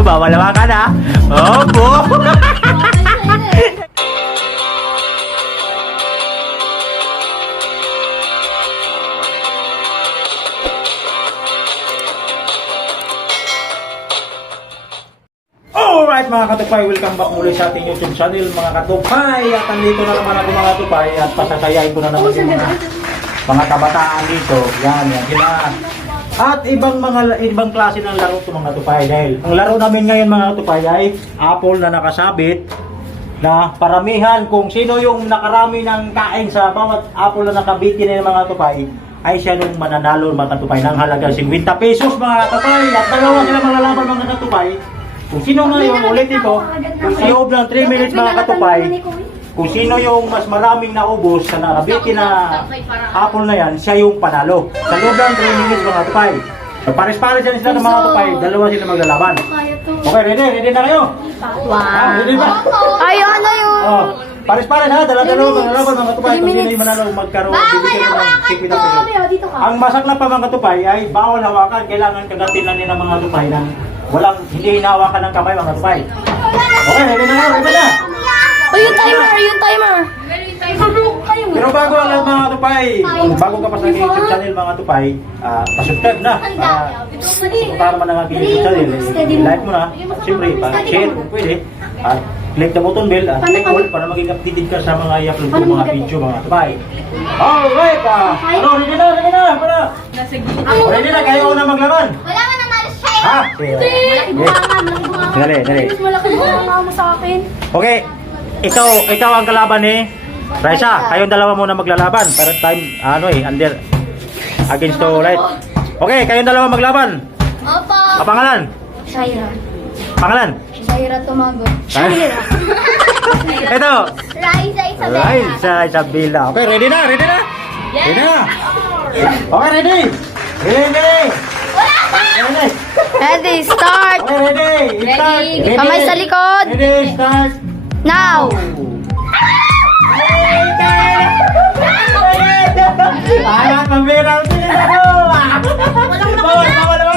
Bawal naman ka na. Opo. Alright mga katupay, welcome back muli sa ating YouTube channel mga katupay. At nandito na naman ako mga katupay at pasasayain ko na naman yung mga kabataan dito. Yan. At ibang klase ng laro ito mga katupay. Dahil ang laro namin ngayon mga katupay ay apple na nakasabit na paramihan kung sino yung nakarami ng kain sa bawat apple na nakabitin ng mga katupay ay siya nung mananalo mga katupay ng halagang 50 pesos mga katupay. At dalawa sila maglalaban mga katupay. Kung sino ngayon ulit ito, sa loob ng 3 minutes mga katupay, kung sino yung mas maraming naubos sa nakabitin na apple na yan, siya yung panalo. Sa loob ng 3 minutes mga katupay. So, pares-pares yan sila ng mga katupay, dalawa sila maglalaban. Okay, ready na kayo? Wow. Ready ba? Ay, ano yun? Oh, pares-pares ha, dalawa maglalaban mga katupay. Kung sino yung manalo, magkaroon, bibigyan ng 50 pesos. Ang masak na pa mga katupay ay bawal hawakan, kailangan kagatin lang nila mga katupay ng walang, hindi hinahawakan ng kamay mga katupay. Okay, ready na. Oh, yung timer. Pero bago ang lahat mga katupay, kung bago ka pa sa aking YouTube channel mga katupay, pasubscribe na. Para naman ang aking YouTube channel, like mo na, siyempre, share kung pwede, at click the button bell, at click all para maging updated ka sa mga i-upload ko mga video mga katupay. Alright, ready na, para. Ready na, kayo na maglaban. Wala ka na malas siya. Ha? Malaki bunga nga. Dali. Mas malaki bunga mo sa akin. Okay, ikaw ang kalaban ni Raisa. Kayong dalawa muna maglalaban para time under against the light. Okay, kayong dalawa maglaban. Opo. Pangalan? Shaira. Pangalan? Shaira Tumago. Ito. Raisa Isabela. Raisa Isabela. Okay, ready na. Ready na. Okay, ready. Wala pa. Ready, start. Okay, ready. Start. Kamay sa likod. Ready, start. Now. Ayan, pambira. Bawal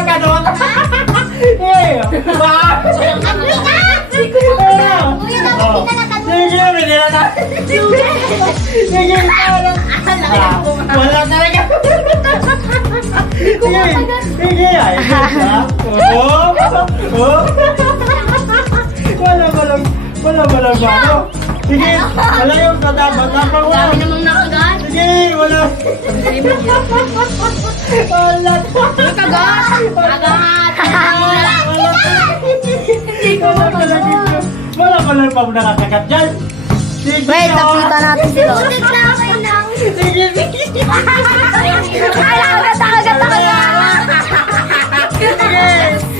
ka doon. Sige, wala talaga. Sige, wala ba? Sige, wala yung tatapang wala. Dami namang nakagat. Sige, wala. Wala. Wala pala pa mo nakakagat dyan. Sige, Wait, nakita natin sila. Sige. Ay, nakagat.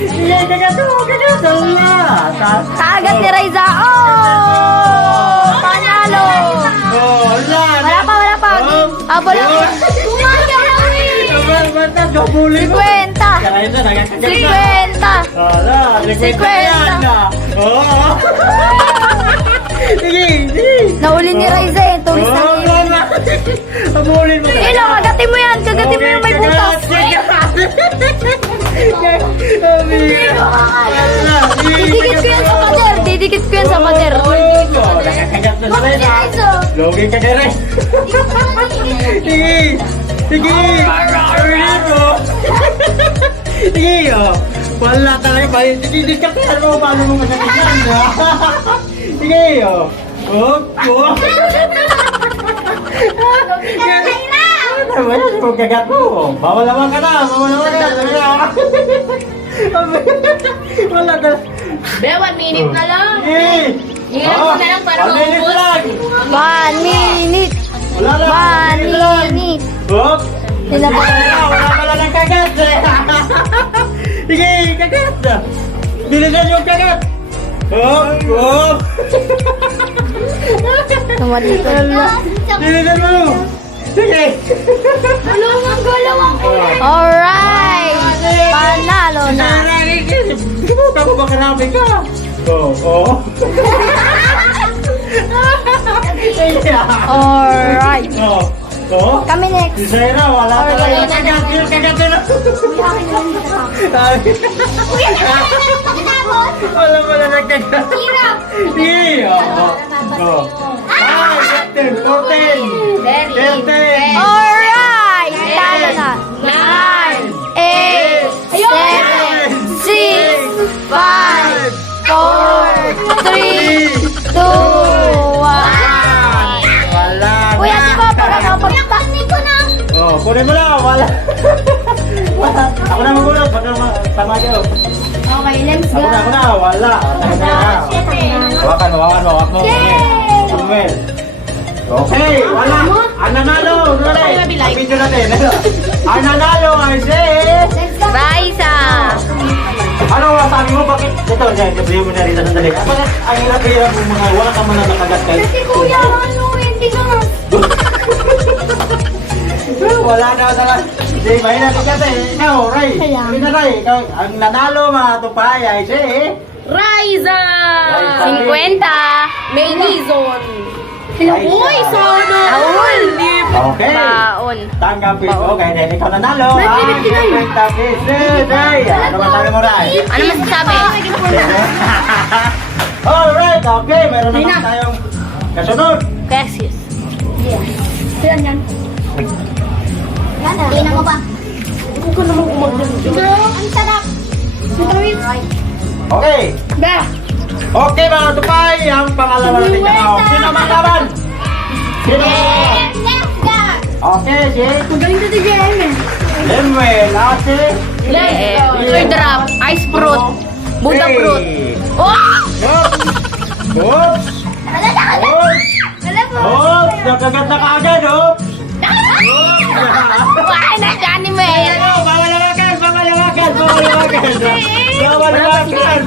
Sige, kagat. Kagat ni Raiza. Oh! Panalo. Wala pa. Abol ako. Kwenta. 50. Nauli ni Raiza eh. Tuwis na niya. Abulin mo. Ilo, kagatin mo yan. Kagatin mo yung may butas. Didikit ko yan sa pader. Logi ka dere. Sige. Sige. Wala tayo pa. Sige, diskartehan mo paano mo masakit yan. Sige. Wala mo kagat mo. Bawal naman ka na. Wala na. Be, 1 minute na lang. Sige. Ilan mo na lang para 1 minute maubos. lang. 1 minute. Wala lang. 1 minute. Hop. Sila pa. Wala pala ng kagat. Sige, kagat. Bilisan yung kagat. Hop. Tumalikod. Bilisan mo. Sige. Gulawang ako. Alright. Panalo na. Kamu ba karami ka? Oo. Alright. Oh? Kami next. Si Zaira, wala talaga kagat. Kagat na. Kuya, Hirap. Sige, oh. 5, 10, 14, 13, Alright! Talo na. 9, 8, 7, 6, 5, 4, 3, 2, 1. Wala na. Kuya, di ba pag nakapagta? ko na. Oh, kunin mo na. Wala. Wala. Ako na magulot. Baka tama kayo. Okay, let's Ako na. Wala. Hawakan mo. Samuel. Okay, wala. Ang nanalo. Ang video natin. Ang nanalo ay si... Raisa! Ano sabi mo? Bakit? Ito, sabihin mo na rin sandali. Bakit ang hirap-hirap mo mga wala ka man na nakagat kayo? Kasi kuya, hindi ka na. Wala na talaga. Hindi, mahina ka kasi. Ikaw, Ray. Hindi na, Ray. Ikaw, ang nanalo mga tupay ay si... Riza! 50! May nizon. Uy, sono! Aul! Okay. Baon. Tanggapin ko. Kaya din ikaw nanalo. May Ang 59. 50 pieces. Ray, ano masabi mo, Ray? Ano masasabi? Alright, okay. Meron naman tayong kasunod. Cassius. Saan yan? Ina mo ba? Hindi ko naman kumagdala. Ang sarap. Okay. Ba? Okay mga tupay, ang pangalawa natin tao. Sino maglaban? Sino maglaban? Let's go! Okay, si Magaling na si Jem. Lemuel, at si... Fruit drop. Ice fruit. Buddha fruit. Oh! Oops! Oops! Alam mo? Oops! Nakagat na kaagad, oops! Why na dyan ni Mel? Bawal hawakan! Bawal hawakan! Bawal hawakan! Bawal hawakan!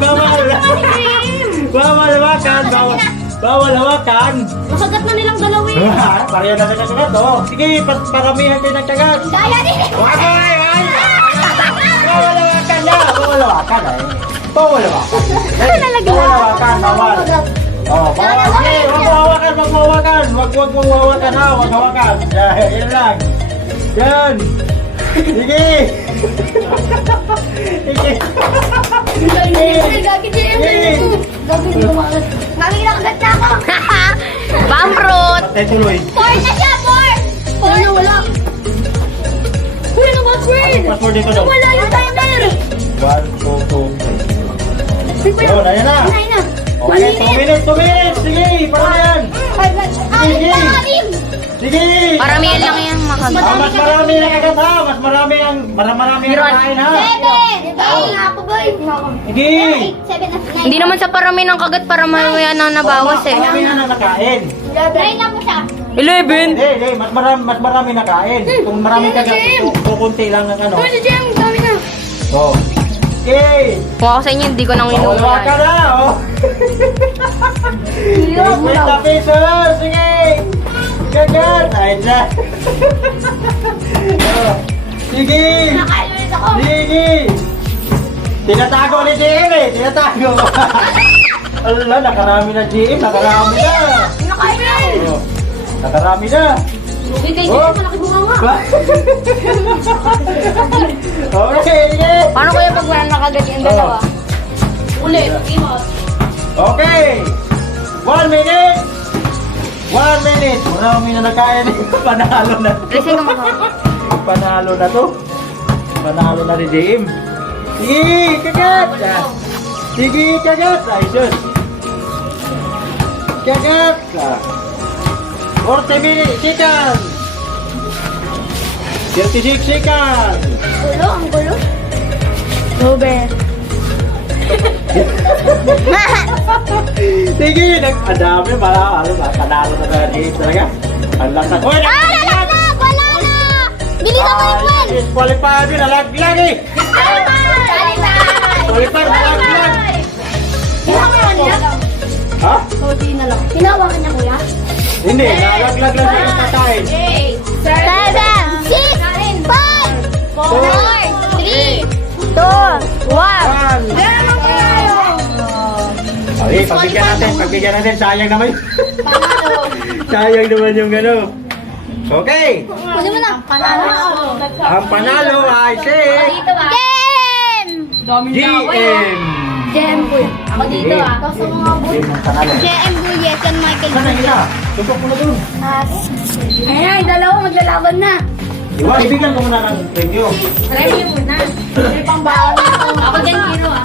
Bawal hawakan! Bawal hawakan! Nakagat na nilang galawin. Pareho na sa kagat, oh. Sige, paramihan kayo ng kagat. Daya din. Wag! Bawal hawakan na! Bawal hawakan, eh. Bawal hawakan. Bawal hawakan, bawal. Oh, bawal. Sige, wag mo hawakan, wag mo hawakan. Wag mo hawakan, ha. Wag hawakan. Yan lang. Yan. Sige. Sige. Gagi Jem. Gagi lumakas. Gagi nakagat na ako. Palm fruit. Patay tuloy. 4 na siya, 4. Wala na, wala. Kuya, na password. Password dito daw. Wala yung timer. 1, 2, 3. Yun, ayan na. Ayun na. Okay, 2 minutes, 2 minutes. Sige, parang yan. Sige. Paramihan lang yan, Ah, makagat. mas marami na kagat, ha. Mas marami ang kain, ha. Sige. Hindi naman sa parami ng kagat para may ano nabawas eh. Marami na nakain. 11. Hindi, mas marami na kain. Kung marami kagat, kukunti lang ang ano. Oh. Okay. Kung ako sa inyo, hindi ko nang Bawal inuwi ka yan. na, oh. 50 pesos. Sige. Kagat. Ay, dyan. Oh. Sige. Sige. Tinatago ni GM eh. Tinatago. Ala, nakarami na GM. Nakarami na. Oh. Nakarami na. Oh. Okay, sige. Paano kaya pag wala nakagat yung dalawa? Ulit. Okay. 1 minute. 1 minute. Marami na nakain. Panalo na. Kasi naman ako. Panalo na to. Panalo na ni JM. Sige, kagat. Sige, kagat. Ay, sus. Kagat. 40 minutes. Seconds. 36 seconds. Gulo, ang gulo. Lube. Sige, ang dami. Panalo na JM talaga. Ang lakas. Uy, Lalaglag! Wala na! Bilisan mo yung one! Disqualified yun. Nalaglag eh. Qualified, nalaglag. Ha? Hinawakan niya, kuya? Hindi, nalaglag lang siya ng kakain. 7, 6, 5, 4, 3, 2, 1. Okay, pagbigyan natin. Sayang naman yun. Sayang naman yung gano. Okay. Kunin mo na. Ang panalo ay si Game! GM. JM Bull. Ako dito Sige. ah. Ito sa mga Bull. Game ng panalo. JM Bull, yes, and Michael Saan na Bull. isa? Tutok mo na dun. Ayan, dalawa maglalaban na. Diba, ibigyan ko muna ng preview. Ready muna. May pangbaon na ako. Ako dyan, hero ah.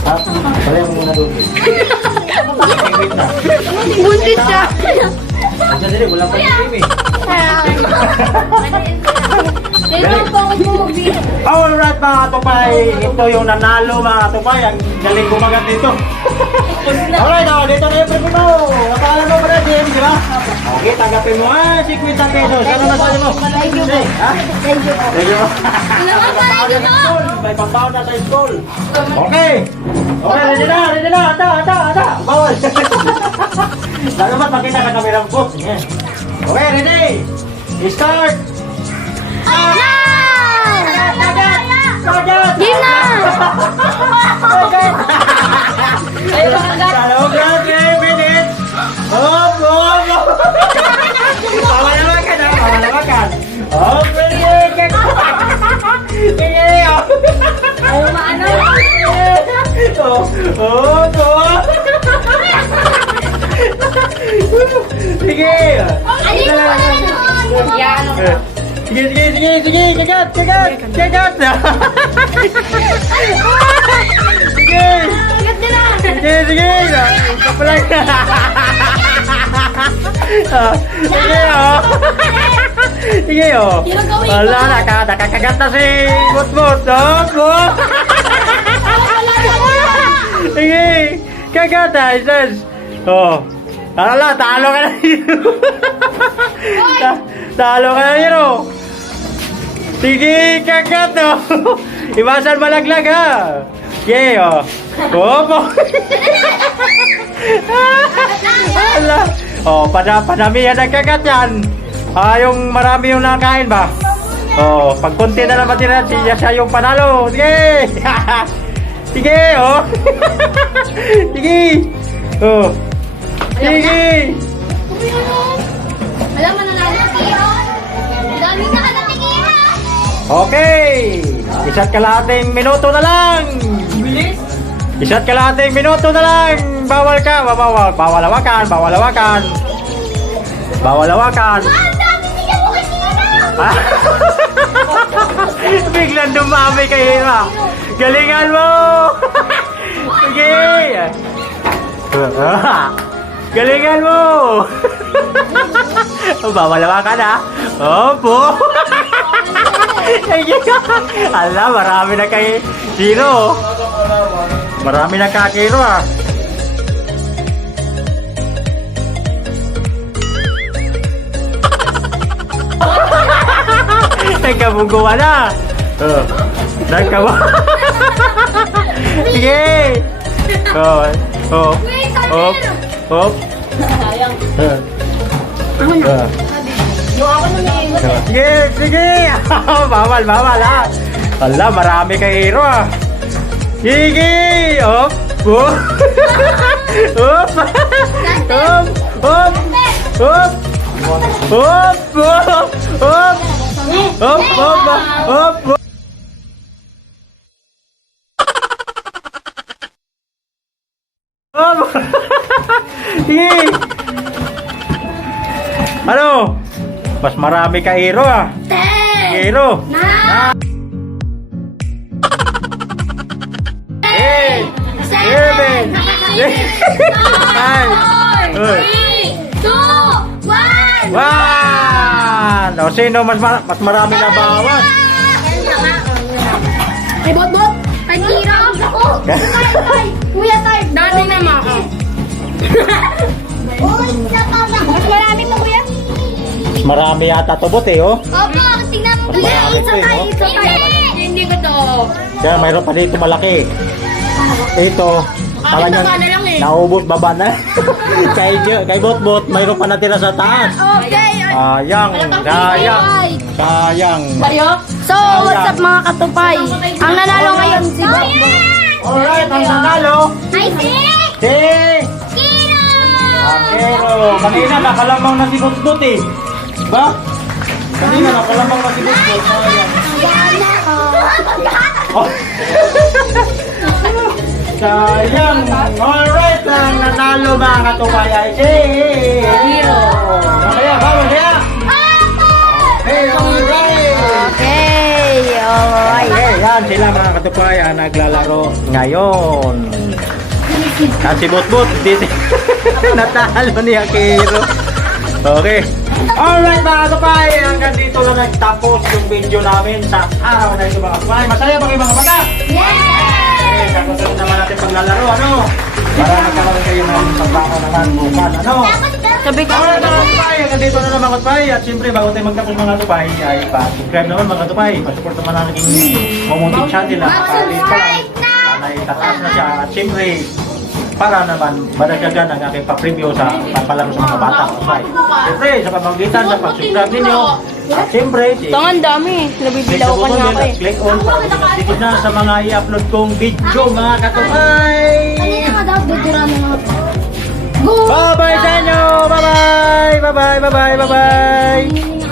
Ha? Palaya mo muna doon. Wait na. Buntis siya. Andiyan din, wala pa yung game eh. Ito po ako movie. Alright mga katupay, ito yung nanalo mga katupay. Ang galing gumagat dito. Alright, dito na yung preview mo. Nakaalam mo pala, James, di ba? Okay, tanggapin mo. 50 pesos. Ano masabi mo? Thank you po. Say, ha? Thank you po. Thank you. Naman pa rin ito. May pambaon na sa school. Okay. Okay, ready na. Ata. Bawal. Lalo ba't makita ka kamerang box? Yeah. Okay, ready. Start. Kagat! Game na! Kagat! Kagat! 3 minutes! Hop! Pawalawakan! Hop! Sige! Ayaw maano. Sige! Alin mo na yun? Yan. Sige! Kagat! Sige! Agad nila. Sige! Ito pala. Sige, oh. Sige, oh. Wala, nakakagat na si Butbut. Oh. Sige, kagat na, isis. Oh. Talo ka na dito. Talo ka na dito. Sige, kagat, oh. Iwasan malaglag, ha. Okay, oh. Opo. Ala. Oh, padamihan ang kagat yan. Yung marami yung nakain ba? Oh, pag konti na naman tira, siya yung panalo. Sige. Sige, oh. Sige. Oh. Sige. Alam mo na natin. Dami na ka natingin. Okay. Isa't kalahating minuto na lang. Isa't kalahating minuto na lang. Bawal ka. Bawal hawakan. Ang dami niya mo kasi na. Biglang dumami kay Hima. Galingan mo. Sige. Galingan mo. Bawal hawakan ha. Opo. Ala, marami na kay Zero. Marami na kakiro ah. Nagkabungguan na. Sige. Hop. Sige. Bawal ha. Ala, marami kay hero ah. Sige. Hop. Hop. Sige. Ano? Mas marami ka hero ah. Hero. 8, 7, 1. O sino mas marami na bawas? Ay, bot. Ay, tira. Ako. Kuya, tay. Dati na maka. Mas marami pa, kuya. Mas marami yata tubot eh oh. Opo, tingnan mo. Kuya, isa tayo. Hindi ko to. Kaya mayroon pa dito malaki. Ito, talagang baba na lang eh. naubos baba na. kay Botbot, mayroon pa natira sa taas. Okay. Sayang. So, what's up mga katupay? Ang nanalo ngayon si Bob. Alright, ang nanalo. Ay, si Si Kino! Pero kanina nakalamang na si Botbot eh. Ba? Kanina nakalamang na si Botbot. Sayang. Oh. Sayang. Alright, ang nanalo mga katupay ay si Hero. Masaya ba? Masaya? Hey, alright. Okay, alright. Okay, yan sila mga katupay ang naglalaro ngayon. At si Butbut, dito natalo ni Akiro. Okay. Alright mga katupay, hanggang dito lang nagtapos yung video namin sa araw na ito mga katupay. Masaya ba kayo mga bata? Okay, sa susunod naman natin paglalaro, ano? Para magkaroon kayo ng pagbango naman bukas, ano? Sabi ka. Alright mga katupay, hanggang dito na lang mga katupay. At siyempre, bago tayo magtapos mga katupay, ay pa-subscribe naman mga katupay. Pa-support naman ang naging Momontic channel. Pag-alis pa lang, sana itataas na siya. At siyempre, para naman madagdagan ang aking pa-preview sa pagpalaro sa mga bata. Okay. Siyempre, sa pamamagitan sa pag-subscribe ninyo, at siyempre, Ito nga, ang dami. Nabibilaw ka nga ako eh. click on para makikita na sa mga i-upload kong video mga katupay. Kanina nga daw, video namin mga Go! Bye-bye sa inyo! Bye-bye! Bye-bye! Bye-bye! Bye-bye!